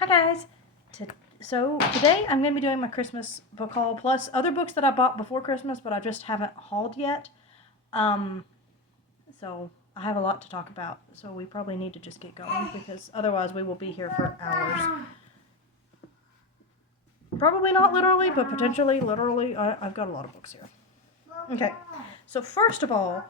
Hi guys! So today I'm going to be doing my Christmas book haul plus other books that I bought before Christmas but I just haven't hauled yet. So I have a lot to talk about, so we probably need to just get going because otherwise we will be here for hours. Probably not literally, but potentially literally. I've got a lot of books here. Okay, so first of all,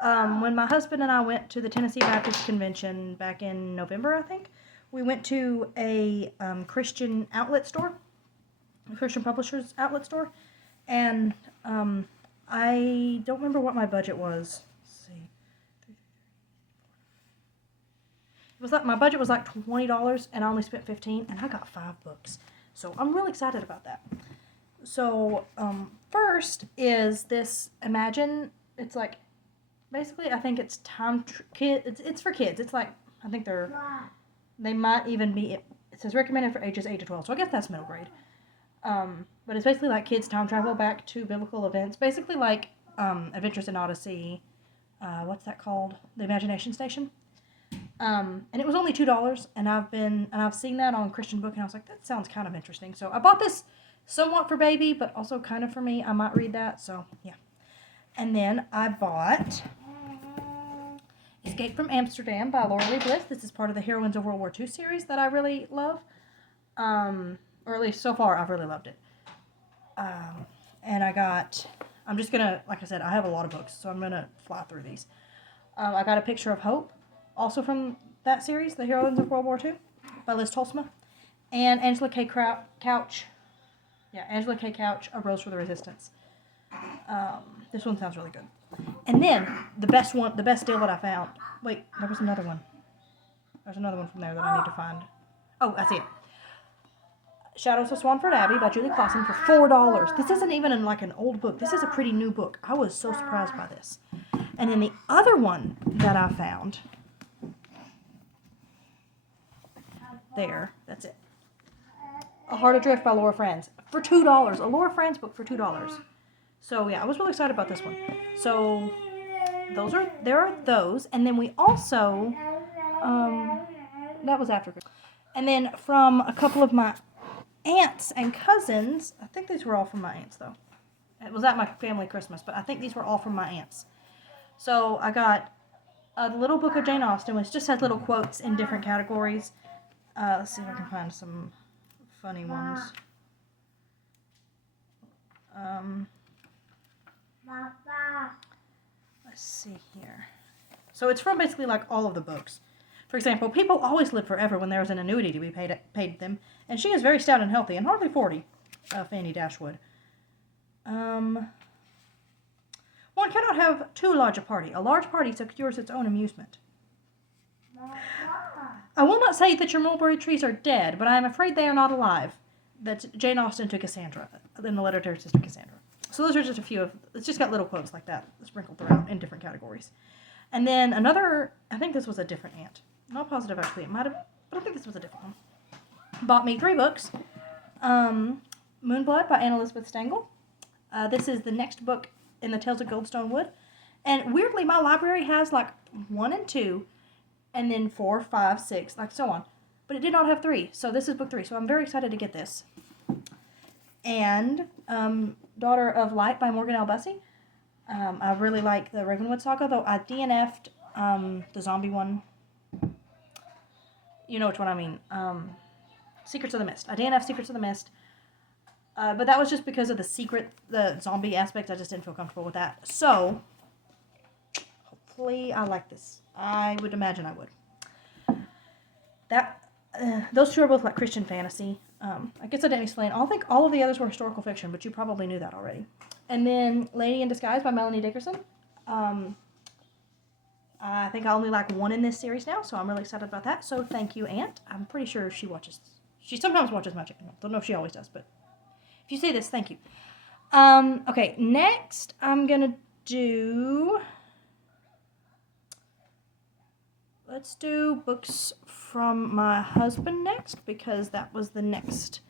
when my husband and I went to the Tennessee Baptist Convention back in November, I think, we went to a Christian outlet store, a Christian publishers outlet store, and I don't remember what my budget was. Let's see. It was like my budget was like $20, and I only spent $15, and I got 5 books. So I'm really excited about that. So first is this Imagine. It's like basically I think it's it's for kids. It's like I think they might even be. It says recommended for ages 8 to 12. So I guess that's middle grade. But it's basically like kids time travel back to biblical events. Basically like Adventures in Odyssey. What's that called? The Imagination Station. And it was only $2, and I've seen that on Christian Book, and I was like, that sounds kind of interesting. So I bought this somewhat for baby, but also kind of for me. I might read that. So yeah. And then I bought Escape from Amsterdam by Laura Lee Bliss. This is part of the Heroines of World War II series that I really love. Or at least so far, I've really loved it. And I'm just going to, like I said, I have a lot of books, so I'm going to fly through these. I got A Picture of Hope, also from that series, The Heroines of World War II, by Liz Tolsma. And Angela K. Couch. Yeah, Angela K. Couch, A Rose for the Resistance. This one sounds really good. And then, the best deal that I found. Wait, there was another one. There's another one from there that I need to find. Oh, I see it. Shadows of Swanford Abbey by Julie Clausen for $4. This isn't even like an old book. This is a pretty new book. I was so surprised by this. And then the other one that I found. There, that's it. A Heart Adrift by Laura Franz for $2. A Laura Franz book for $2. So yeah, I was really excited about this one. So there are those, and then we also that was after. And then from a couple of my aunts and cousins, I think these were all from my aunts though. It was at my family Christmas, but I think these were all from my aunts. So I got a little book of Jane Austen, which just has little quotes in different categories. Let's see if I can find some funny ones. Let's see here. So it's from basically like all of the books. For example, people always live forever when there is an annuity to be paid them, and she is very stout and healthy and hardly 40. Fanny Dashwood. One cannot have too large a party. A large party secures its own amusement. I will not say that your mulberry trees are dead, but I am afraid they are not alive. That's Jane Austen to Cassandra, in the letter to her sister Cassandra. So those are just a few of, it's just got little quotes like that sprinkled throughout in different categories. And then another, I think this was a different aunt. Not positive actually, it might have, but I think this was a different one. Bought me 3 books. Moonblood by Anne Elizabeth Stengel. This is the next book in the Tales of Goldstone Wood. And weirdly, my library has like 1 and 2, and then 4, 5, 6, like so on. But it did not have 3, so this is book 3. So I'm very excited to get this. And Daughter of Light by Morgan L. Bussey. I really like the Ravenwood Saga, though I DNF'd the zombie one. You know which one I mean. Secrets of the Mist. I DNF'd Secrets of the Mist. But that was just because of the zombie aspect. I just didn't feel comfortable with that. So, hopefully I like this. I would imagine I would. Those 2 are both like Christian fantasy. I guess I didn't explain. I think all of the others were historical fiction, but you probably knew that already. And then Lady in Disguise by Melanie Dickerson. I think I only like 1 in this series now, so I'm really excited about that. So thank you, Aunt. I'm pretty sure she sometimes watches my channel. Don't know if she always does, but if you say this, thank you. Okay, next I'm going to do... Let's do books from my husband next, because that was the next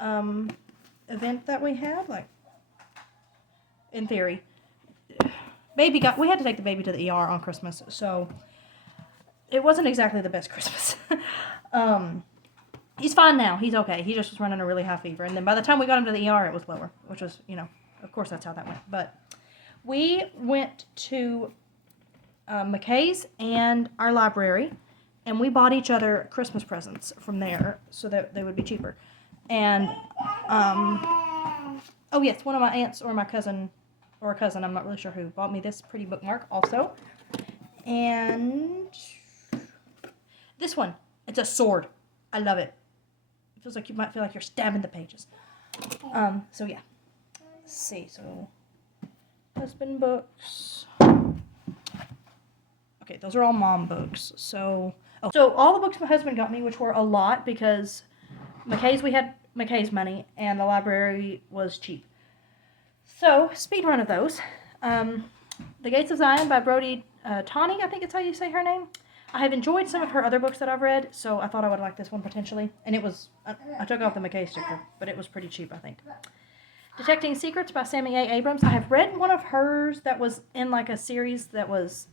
event that we had, like, in theory. We had to take the baby to the ER on Christmas, so it wasn't exactly the best Christmas. He's fine now. He's okay. He just was running a really high fever. And then by the time we got him to the ER, it was lower, which was, of course that's how that went. But we went to McKay's and our library, and we bought each other Christmas presents from there so that they would be cheaper. And, oh yes, one of my aunts or my cousin, or a cousin, I'm not really sure who, bought me this pretty bookmark also. And this one, it's a sword. I love it. It feels like you might feel like you're stabbing the pages. So yeah. Let's see, so husband books. Okay, those are all mom books. So all the books my husband got me, which were a lot because we had McKay's money and the library was cheap. So, speed run of those. The Gates of Zion by Brodie Tawny, I think it's how you say her name. I have enjoyed some of her other books that I've read, so I thought I would like this one potentially. And it was, I took off the McKay sticker, but it was pretty cheap, I think. Detecting Secrets by Sammy A. Abrams. I have read one of hers that was in like a series that was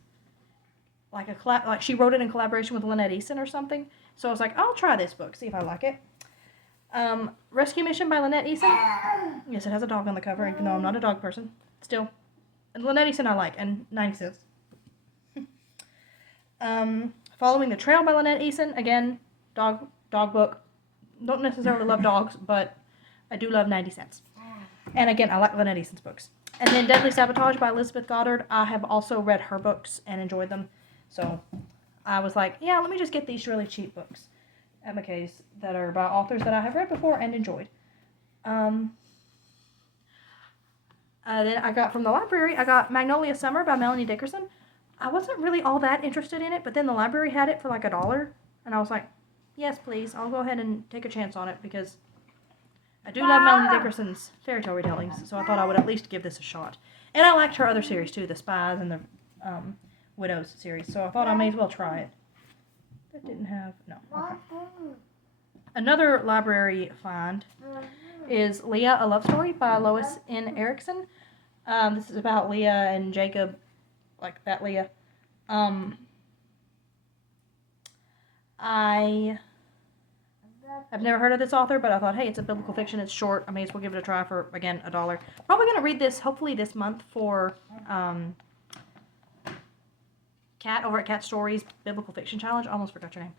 like like she wrote it in collaboration with Lynette Eason or something. So I was like, I'll try this book, see if I like it. Rescue Mission by Lynette Eason. Yes, it has a dog on the cover, even though I'm not a dog person. Still. And Lynette Eason I like, and 90 cents. Following the Trail by Lynette Eason. Again, dog book. Don't necessarily love dogs, but I do love 90 cents. And again, I like Lynette Eason's books. And then Deadly Sabotage by Elizabeth Goddard. I have also read her books and enjoyed them. So I was like, yeah, let me just get these really cheap books at McKay's that are by authors that I have read before and enjoyed. Then I got from the library, I got Magnolia Summer by Melanie Dickerson. I wasn't really all that interested in it, but then the library had it for like $1, and I was like, yes, please, I'll go ahead and take a chance on it, because I do love Melanie Dickerson's fairy tale retellings, so I thought I would at least give this a shot. And I liked her other series too, the Spies and the Widows series, so I thought I may as well try it. That didn't have, no. Okay. Another library find is Leah, A Love Story by Lois N. Erickson. This is about Leah and Jacob, like that Leah. I've never heard of this author, but I thought, hey, it's a biblical fiction. It's short. I may as well give it a try for, again, $1. Probably going to read this, hopefully this month, for Kat over at Cat Stories Biblical Fiction Challenge. I almost forgot your name.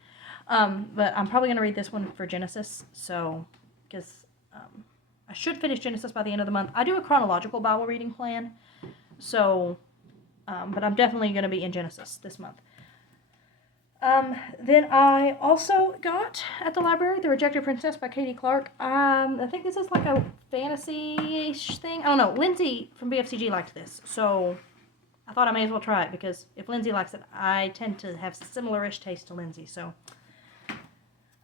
But I'm probably going to read this one for Genesis, so, because I should finish Genesis by the end of the month. I do a chronological Bible reading plan, so, but I'm definitely going to be in Genesis this month. Then I also got at the library The Rejected Princess by Katie Clark. I think this is like a fantasy-ish thing. I don't know. Lindsay from BFCG liked this, so I thought I may as well try it, because if Lindsay likes it, I tend to have similar-ish taste to Lindsay, so.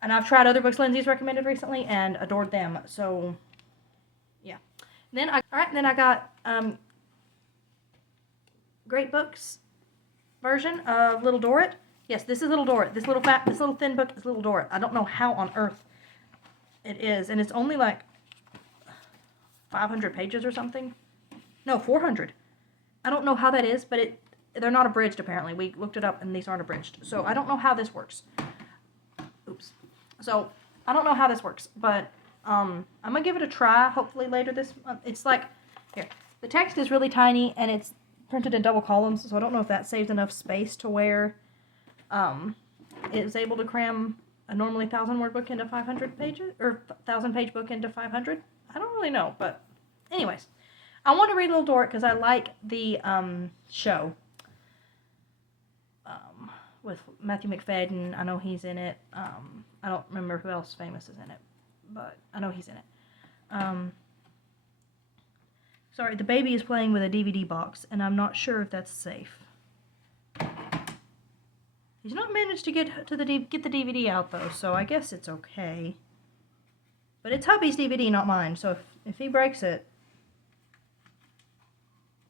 And I've tried other books Lindsay's recommended recently and adored them, so yeah. Then I got Great Books version of Little Dorrit. Yes, this is Little Dorrit. This little thin book is Little Dorrit. I don't know how on earth it is, and it's only like 500 pages or something. No, 400. I don't know how that is, but they're not abridged apparently. We looked it up and these aren't abridged. So I don't know how this works. Oops. So I don't know how this works, but I'm gonna give it a try hopefully later this month. It's like, here, the text is really tiny and it's printed in double columns, so I don't know if that saves enough space to where it was able to cram a normally 1,000-word book into 500 pages, or 1,000-page book into 500. I don't really know, but anyways, I want to read Little Dorrit because I like the show with Matthew McFadden. I know he's in it. I don't remember who else famous is in it, but I know he's in it. Sorry, the baby is playing with a DVD box, and I'm not sure if that's safe. He's not managed to get the DVD out, though, so I guess it's okay. But it's hubby's DVD, not mine, so if he breaks it,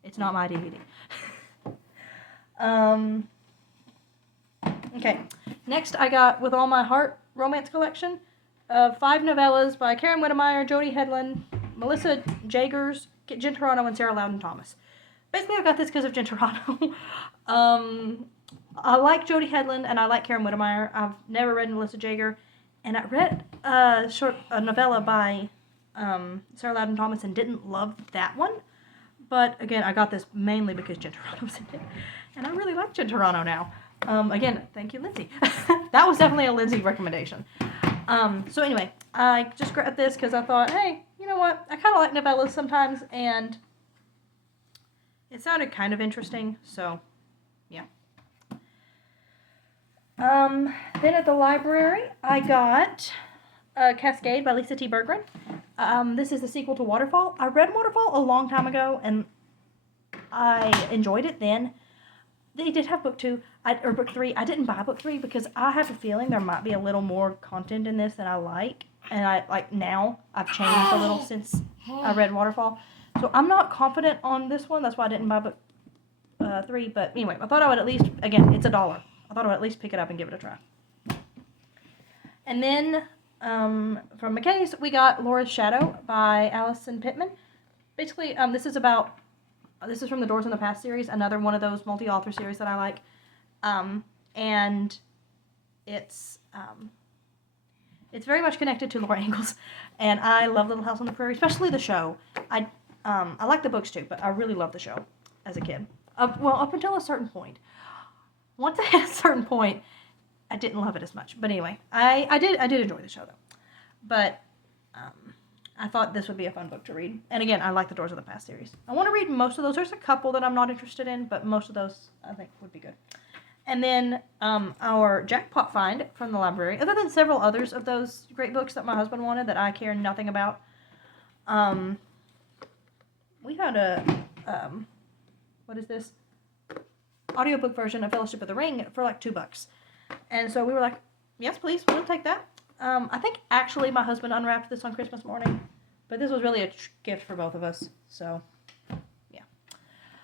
it's not my DVD. Okay, next I got With All My Heart romance collection of 5 novellas by Karen Whittemire, Jody Hedlund, Melissa Jagers, Jen Turano, and Sarah Loudon Thomas. Basically, I got this because of Jen Turano. I like Jody Hedlund and I like Karen Whittemire. I've never read Melissa Jager, And I read a novella by Sarah Loudon Thomas and didn't love that one. But again, I got this mainly because Jen Turano's in it. And I really like Jen Turano now. Again, thank you, Lindsay. That was definitely a Lindsay recommendation. So anyway, I just grabbed this because I thought, hey, you know what? I kind of like novellas sometimes, and it sounded kind of interesting, so yeah. Then at the library, I got Cascade by Lisa T. Bergman. This is the sequel to Waterfall. I read Waterfall a long time ago, and I enjoyed it then. They did have book 2, or book 3. I didn't buy book 3 because I have a feeling there might be a little more content in this than I like. And now I've changed a little since I read Waterfall. So I'm not confident on this one. That's why I didn't buy book 3. But anyway, I thought I would at least, again, it's $1. I thought I would at least pick it up and give it a try. And then from McKay's, we got Laura's Shadow by Allison Pittman. Basically, this is from the Doors in the Past series, another one of those multi-author series that I like. And it's very much connected to Laura Ingalls, and I love Little House on the Prairie, especially the show. I like the books too, but I really loved the show as a kid. Up until a certain point. Once I hit a certain point, I didn't love it as much. But anyway, I did enjoy the show though. But I thought this would be a fun book to read. And again, I like the Doors of the Past series. I want to read most of those. There's a couple that I'm not interested in, but most of those I think would be good. And then our jackpot find from the library, other than several others of those great books that my husband wanted that I care nothing about, we found a, what is this? Audiobook version of Fellowship of the Ring for like $2. And so we were like, yes, please, we'll take that. I think actually my husband unwrapped this on Christmas morning, but this was really a gift for both of us. So, yeah.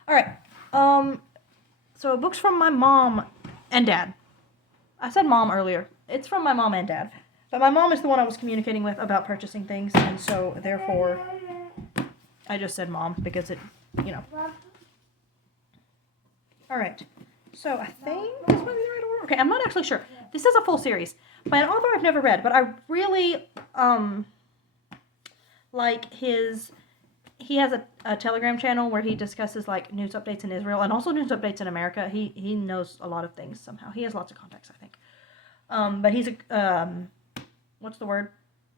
All right. So books from my mom and dad. I said mom earlier. It's from my mom and dad. But my mom is the one I was communicating with about purchasing things, and so therefore I just said mom because it, you know. All right. So I think this might be the right order. Okay, I'm not actually sure. This is a full series by an author I've never read, but I really like his. He has a Telegram channel where he discusses like news updates in Israel and also news updates in America. He knows a lot of things somehow. He has lots of contacts, I think. But he's a what's the word?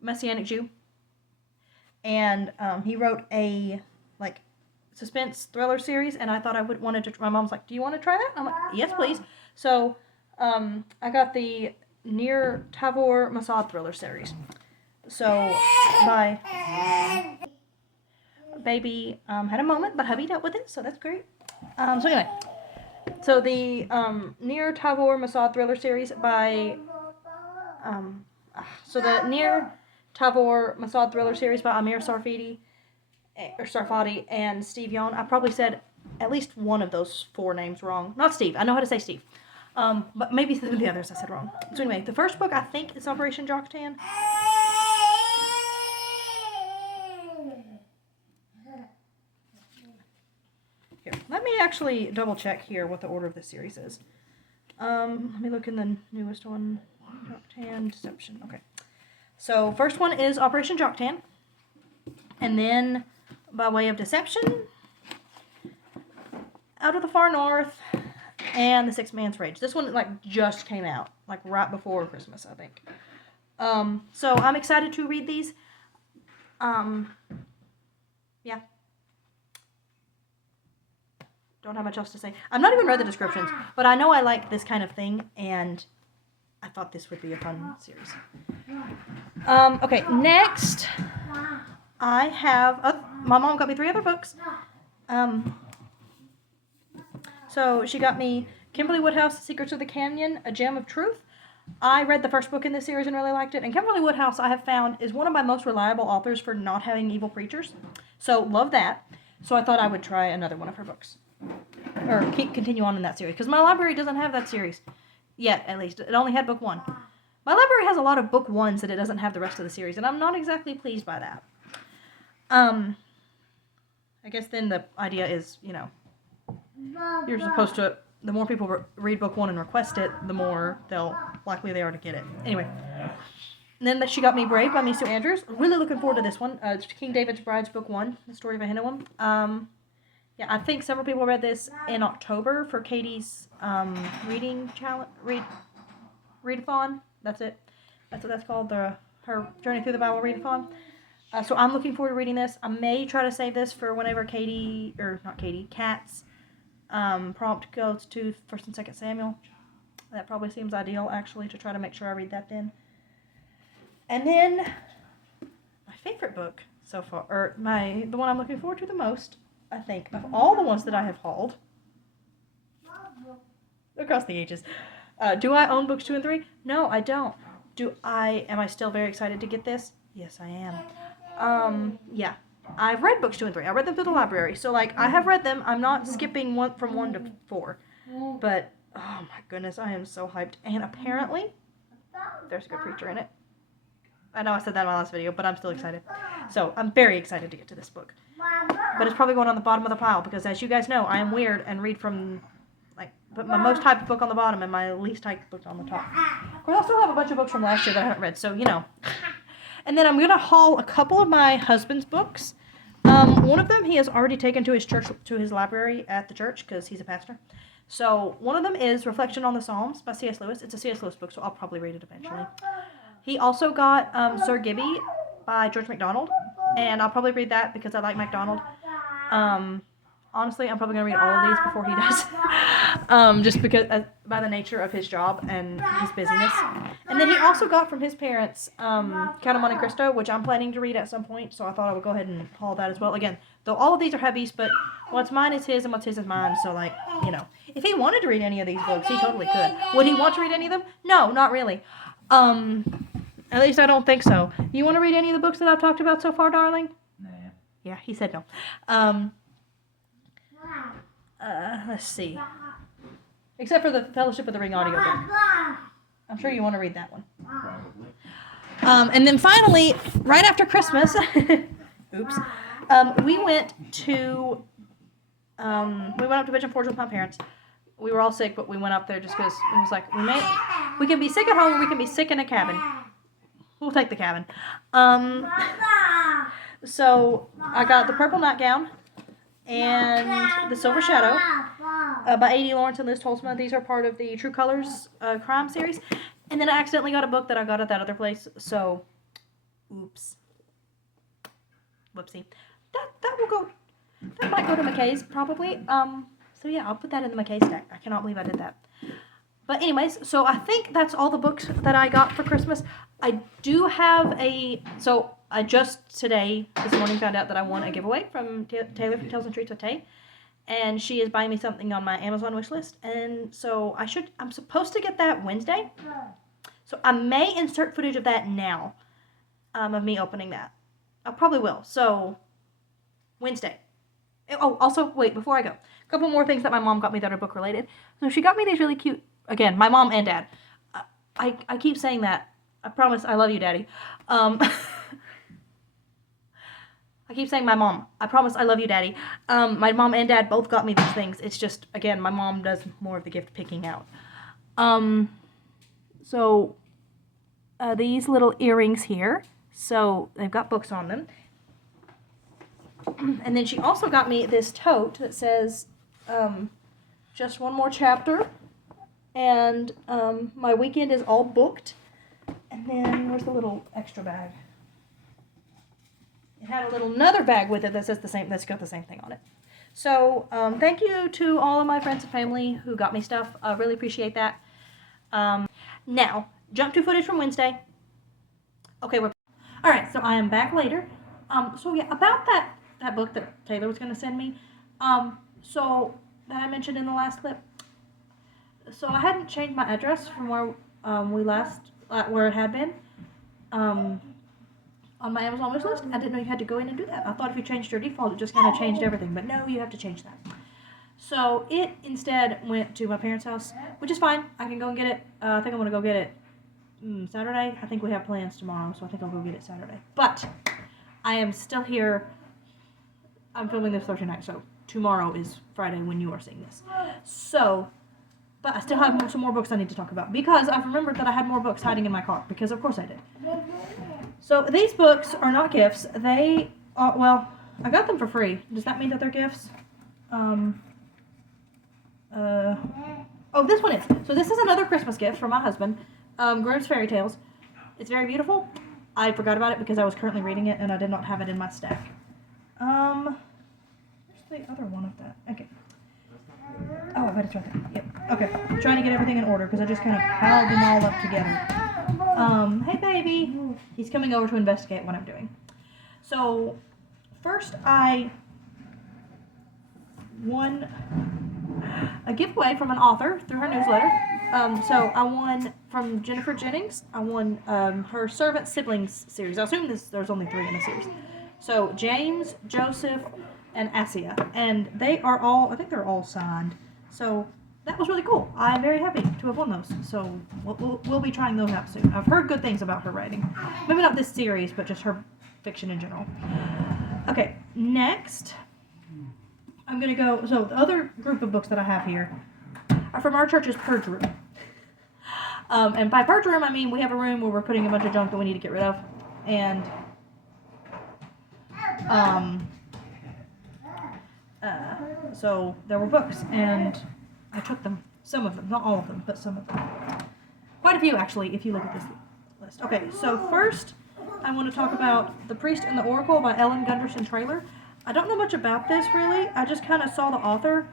Messianic Jew. And he wrote a like suspense thriller series, and I thought I wanted to. My mom's like, "Do you want to try that?" I'm like, "Yes, please." So I got the Near Tavor Mossad thriller series. So by baby had a moment, but hubby dealt with it, so that's great. So anyway, so the Near Tavor Mossad thriller series by the Near Tavor Mossad thriller series by Amir Sarfati and Steve Yon. I probably said at least one of those 4 names wrong. Not Steve. I know how to say Steve. But maybe some of the others I said wrong. So anyway, the first book I think is Operation Jocktan. Here, let me actually double check here what the order of this series is. Let me look in the newest one. Jocktan, Deception. Okay. So first one is Operation Jocktan. And then by way of Deception, Out of the Far North, and The Sixth Man's Rage. This one like just came out, like right before Christmas, I think. So I'm excited to read these. Yeah. Don't have much else to say. I've not even read the descriptions, but I know I like this kind of thing, and I thought this would be a fun series. Okay, next I have my mom got me 3 other books. So she got me Kimberly Woodhouse, Secrets of the Canyon, A Gem of Truth. I read the first book in this series and really liked it. And Kimberly Woodhouse, I have found, is one of my most reliable authors for not having evil preachers. So love that. So I thought I would try another one of her books. Or continue on in that series. Because my library doesn't have that series. Yet, at least. It only had book 1. My library has a lot of book 1s that it doesn't have the rest of the series. And I'm not exactly pleased by that. I guess then the idea is, you know, you're supposed to, the more people read book 1 and request it, the more likely they are to get it. Anyway, And then she got me Brave by me, Sue Andrews. Really looking forward to this one. It's King David's Bride's Book 1, The Story of Ahinoam. Yeah, I think several people read this in October for Katie's reading challenge, readathon. That's it. That's what that's called. Her Journey Through the Bible readathon. So I'm looking forward to reading this. I may try to save this for whenever Kat's prompt goes to 1st and 2nd Samuel. That probably seems ideal, actually, to try to make sure I read that then. And then, my favorite book so far, or the one I'm looking forward to the most, I think, of all the ones that I have hauled, across the ages. Do I own books 2 and 3? No, I don't. Am I still very excited to get this? Yes, I am. Yeah. I've read books 2 and 3. I read them through the library. So, like, I have read them. I'm not skipping from 1 to 4. But, oh my goodness, I am so hyped. And apparently, there's a good preacher in it. I know I said that in my last video, but I'm still excited. So, I'm very excited to get to this book. But it's probably going on the bottom of the pile, because as you guys know, I am weird and read from, put my most hyped book on the bottom and my least hyped book on the top. Of course, I still have a bunch of books from last year that I haven't read, so, And then I'm going to haul a couple of my husband's books. One of them he has already taken to his church, to his library at the church, because he's a pastor. So, one of them is Reflection on the Psalms by C.S. Lewis. It's a C.S. Lewis book, so I'll probably read it eventually. He also got Sir Gibbie by George MacDonald, and I'll probably read that because I like MacDonald. Honestly, I'm probably going to read all of these before he does, just because by the nature of his job and his busyness. And then he also got from his parents Count of Monte Cristo, which I'm planning to read at some point, so I thought I would go ahead and haul that as well. Again, though all of these are heavies, but what's mine is his and what's his is mine, so if he wanted to read any of these books, he totally could. Would he want to read any of them? No, not really. At least I don't think so. You want to read any of the books that I've talked about so far, darling? Nah. Yeah, he said no. Let's see. Except for the Fellowship of the Ring audiobook. I'm sure you want to read that one. Probably. And then finally, right after Christmas, oops, we went up to Pigeon Forge with my parents. We were all sick, but we went up there just because it was like, we can be sick at home or we can be sick in a cabin. We'll take the cabin. So I got the Purple Nightgown and the Silver Shadow by A.D. Lawrence and Liz Tolsma. These are part of the True Colors crime series. And then I accidentally got a book that I got at that other place. So, oops. Whoopsie. That might go to McKay's probably. So yeah, I'll put that in the McKay stack. I cannot believe I did that. But anyways, so I think that's all the books that I got for Christmas. I do have so I just this morning found out that I won a giveaway from Taylor from Tales and Treats with Tay. And she is buying me something on my Amazon wish list. And so I'm supposed to get that Wednesday. So I may insert footage of that now, of me opening that. I probably will. So, Wednesday. Oh, also, wait, before I go. A couple more things that my mom got me that are book related. So she got me these really cute, again, my mom and dad. I keep saying that. I promise I love you, Daddy. I keep saying my mom. I promise I love you, Daddy. My mom and dad both got me these things. It's just, again, my mom does more of the gift picking out. So, these little earrings here. So, they've got books on them. And then she also got me this tote that says, just one more chapter. And my weekend is all booked. And then, where's the little extra bag? It had another bag with it that says that's got the same thing on it. So, thank you to all of my friends and family who got me stuff. I really appreciate that. Now, jump to footage from Wednesday. Okay, alright, so I am back later. So yeah, about that book that Taylor was going to send me. So, that I mentioned in the last clip. So, I hadn't changed my address from where where it had been. On my Amazon wish list. I didn't know you had to go in and do that. I thought if you changed your default, it just kind of changed everything. But no, you have to change that. So it instead went to my parents' house, which is fine. I can go and get it. I think I'm going to go get it Saturday. I think we have plans tomorrow, so I think I'll go get it Saturday. But I am still here. I'm filming this Thursday night, so tomorrow is Friday when you are seeing this. So But I still have some more books I need to talk about because I've remembered that I had more books hiding in my car because of course I did. So these books are not gifts. They are, well, I got them for free. Does that mean that they're gifts? Oh, this one is. So this is another Christmas gift from my husband. Grimm's Fairy Tales. It's very beautiful. I forgot about it because I was currently reading it and I did not have it in my stack. Where's the other one of that? Okay. Oh, I bet it's right there. Yep. Okay. I'm trying to get everything in order because I just kind of piled them all up together. Hey baby. He's coming over to investigate what I'm doing. So, first I won a giveaway from an author through her newsletter. So I won from Jennifer Jennings. I won her Servant Siblings series. I assume there's only 3 in the series. So James, Joseph, and Assia. And they are all, I think they're all signed. So that was really cool. I'm very happy to have won those. So we'll be trying those out soon. I've heard good things about her writing. Maybe not this series, but just her fiction in general. Okay, next I'm going to go, so the other group of books that I have here are from our church's purge room. And by purge room, I mean we have a room where we're putting a bunch of junk that we need to get rid of. And so there were books, and I took them. Some of them, not all of them, but some of them. Quite a few, actually, if you look at this list. Okay, so first I want to talk about The Priest and the Oracle by Ellen Gunderson Traylor. I don't know much about this, really. I just kind of saw the author,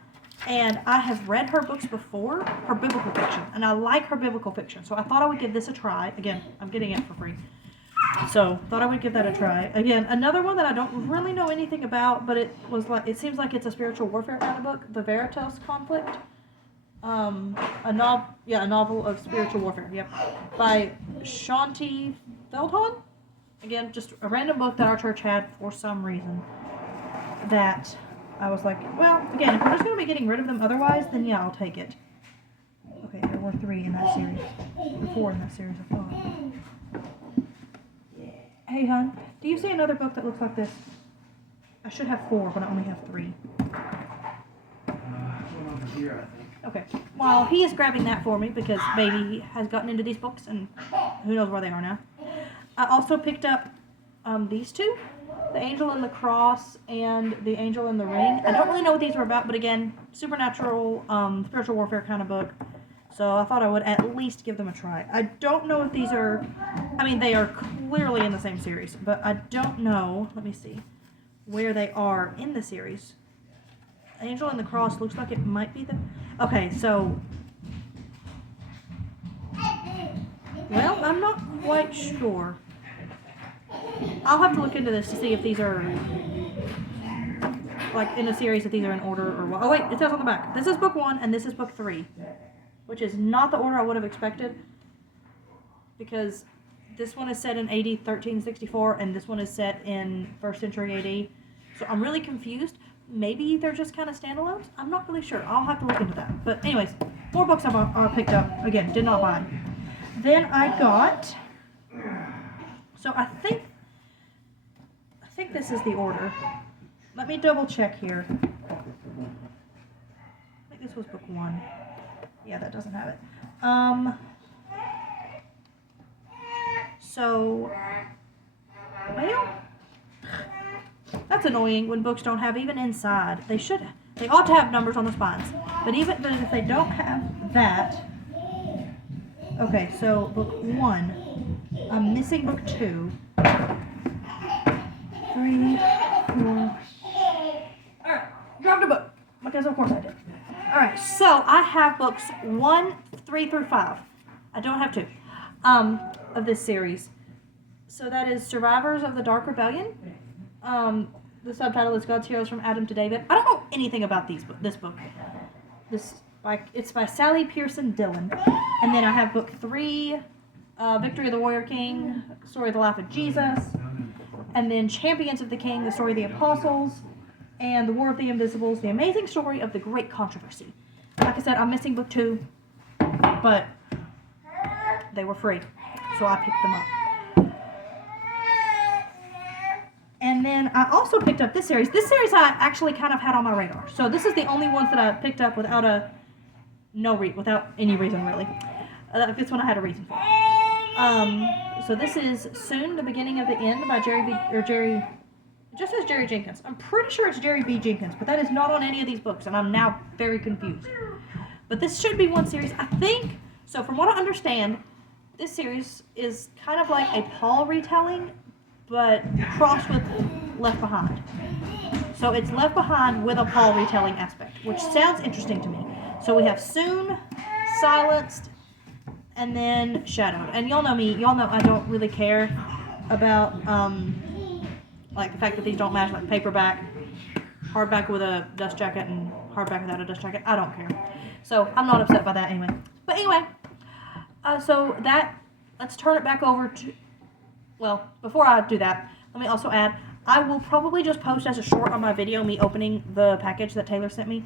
and I have read her books before, her biblical fiction, and I like her biblical fiction, so I thought I would give this a try. Again, I'm getting it for free. So, thought I would give that a try. Again, another one that I don't really know anything about, but it seems like it's a spiritual warfare kind of book, The Veritas Conflict. A novel of spiritual warfare, yep. By Shanti Feldhahn. Again, just a random book that our church had for some reason. That I was like, well, again, if we're just going to be getting rid of them otherwise, then yeah, I'll take it. Okay, there were 3 in that series. Or 4 in that series, I thought. Hey, hon, do you see another book that looks like this? I should have 4, but I only have 3. Okay, while he is grabbing that for me, because baby has gotten into these books, and who knows where they are now. I also picked up these 2. The Angel and the Cross and The Angel and the Ring. I don't really know what these were about, but again, supernatural, spiritual warfare kind of book. So I thought I would at least give them a try. I don't know if these are, I mean, they are clearly in the same series, but I don't know, let me see, where they are in the series. Angel and the Cross looks like it might be the, okay, so, well, I'm not quite sure. I'll have to look into this to see if these are, like, in a series, if these are in order or what. Oh, wait, it says on the back. This is book 1, and this is book 3, which is not the order I would have expected, because this one is set in AD 1364, and this one is set in 1st century AD. So I'm really confused. Maybe they're just kind of standalones? I'm not really sure. I'll have to look into that. But anyways, 4 books I picked up. Again, did not buy. Then I got, so I think this is the order. Let me double check here. I think this was book 1. Yeah, that doesn't have it. So, well, that's annoying when books don't have even inside. They ought to have numbers on the spines. But even if they don't have that, okay, so book 1, I'm missing book 2. 3, 4. Alright, dropped a book. Because of course I did. Alright, so I have books 1, 3 through 5. I don't have 2 of this series. So that is Survivors of the Dark Rebellion. The subtitle is God's Heroes from Adam to David. I don't know anything about this book. It's by Sally Pearson Dillon. And then I have book 3, Victory of the Warrior King, Story of the Life of Jesus. And then Champions of the King, the Story of the Apostles. And The War of the Invisibles, The Amazing Story of the Great Controversy. Like I said, I'm missing book 2, but they were free, so I picked them up. And then I also picked up this series. This series I actually kind of had on my radar. So this is the only ones that I picked up without a without any reason really. This one I had a reason for. So this is Soon the Beginning of the End by Jerry. It just says Jerry Jenkins. I'm pretty sure it's Jerry B. Jenkins, but that is not on any of these books, and I'm now very confused. But this should be one series, I think. So from what I understand, this series is kind of like a Paul retelling, but crossed with Left Behind. So it's Left Behind with a Paul retelling aspect, which sounds interesting to me. So we have Soon, Silenced, and then Shadowed. And y'all know me. Y'all know I don't really care about like the fact that these don't match, like paperback, hardback with a dust jacket, and hardback without a dust jacket. I don't care. So I'm not upset by that anyway. But anyway, let's turn it back over to, well, before I do that, let me also add, I will probably just post as a short on my video me opening the package that Taylor sent me.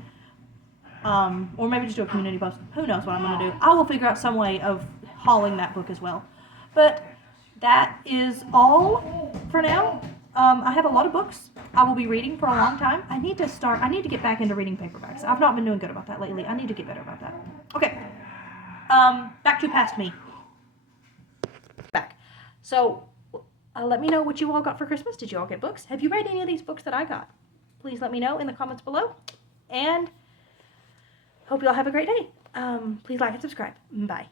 Or maybe just do a community post. Who knows what I'm going to do. I will figure out some way of hauling that book as well. But that is all for now. I have a lot of books I will be reading for a long time. I need to get back into reading paperbacks. I've not been doing good about that lately. I need to get better about that. Okay. Back to Past Me. Back. So, let me know what you all got for Christmas. Did you all get books? Have you read any of these books that I got? Please let me know in the comments below. And hope you all have a great day. Please like and subscribe. Bye.